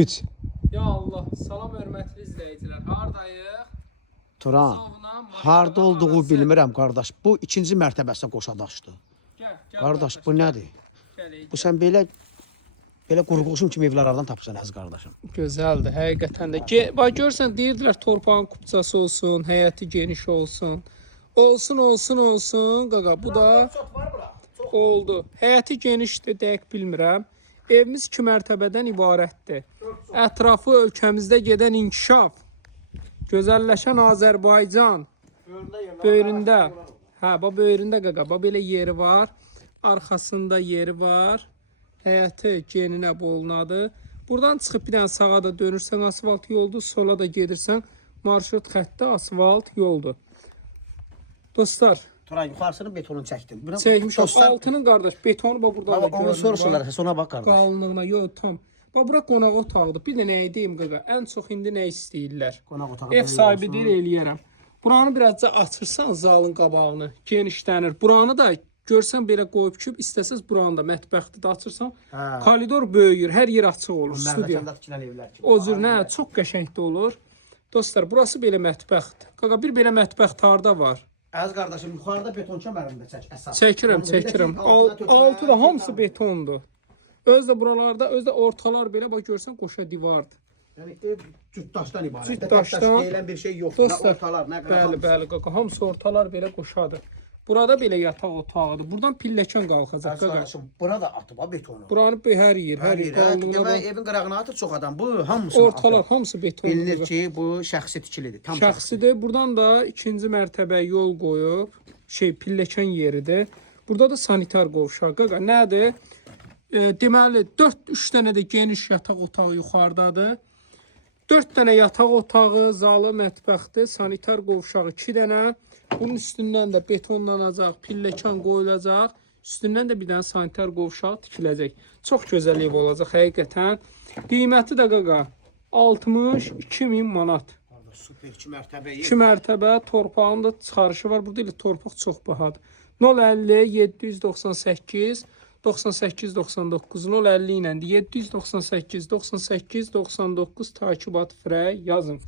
3. Ya Allah, salam hörmətli izləyicilər. Hardayıq? Turan, harda olduğu bilmirəm qardaş. Bu ikinci mərtəbəsinə qoşadaşdı. Gəl, Qardaş, bu nədir? Gəl. Bu sən belə qurğuşun kimi evlərdən tapırsan əziz qardaşım. Gözəldir, həqiqətən də. Bax görsən deyirdilər torpağın kupçası olsun, həyəti geniş olsun. Olsun, qaqa. Bu da oldu. Həyəti genişdir, dəqiq bilmirəm. Evimiz 2 mərtəbədən ibarətdir. Ətrafı ölkəmizdə gedən inkişaf, gözəlləşən Azərbaycan. Böyründə. Hə, bax böyründə qaqa. Bax belə yeri var. Arxasında yeri var. Həyəti geninə bolunadır. Buradan çıxıb bir dənə sağa da dönürsən asfalt yoldur. Sola da gedirsən marşrut xətti asfalt yoldur. Dostlar. Turan, yuxarısını betonun çəkdim. Çəkmiş altının qardaş. Betonu bax burada. Baba onu soruşurlar, ona bax qardaş. Qalınlığına, yox tam. Bax bura qonaq otağıdır. Bir də nə deyim qaqa? Ən çox indi nə istəyirlər? Qonaq otağı. Ev sahibi deyir eləyərəm. Buranı birazca açırsan zalın qabağını, genişlənir. Buranı da görsən belə qoyub ki, istəsəz buranı da mətbəxdə də açırsan, koridor böyüyür, hər yer açıq olur, studiya. O cür nə, çox qəşəngdə olur. Dostlar, burası belə mətbəxdir. Qaqa bir belə mətbəxt harda var? Əziz qardaşım, yuxarıda beton kəmərində çək əsas. Çəkirəm. Altı da hamısı betondur. Özdə buralarda, özdə ortalar belə bax görsən qoşa divardır. Yəni ev cütdaşdan ibarət. Cütdaşdan deyilən bir şey yoxdur. Nə ortalar, nə qıraq. Bəli, qaqa. Hamısı ortalar belə qoşadır. Burada belə yataq otağıdır. Buradan pilləkən qalxacaq qaqa. Qardaşım, bura da atıb betonu. Buranı hər yer. Demək evin qırağına atır çox adam. Bu hamısı ortalar hamısı betondur. Bilinir ki, bu şəxsi tikilidir. Tam şəxsidir. Buradan da ikinci mərtəbəyə yol qoyub, pilləkən yeridir. Burada da sanitar qovşaq. Qaqa nədir? Deməli 3 dənə də geniş yataq otağı yuxarıdadır. 4 dənə yataq otağı, zalı, mətbəxdir, sanitar qovşağı 2 dənə. Bunun üstündən də betonlanacaq, pilləkən qoyulacaq. Üstündən də bir dənə sanitar qovşağı tikiləcək. Çox gözəl ev olacaq həqiqətən. Qiyməti də qaqa 62.000 manat. Super 2 mərtəbə. 2 mərtəbə, torpağın da çıxarışı var. Burada elə torpaq çox bahadır. 050 798 9899 050 ilə 798 98 99 takibat frə yazın.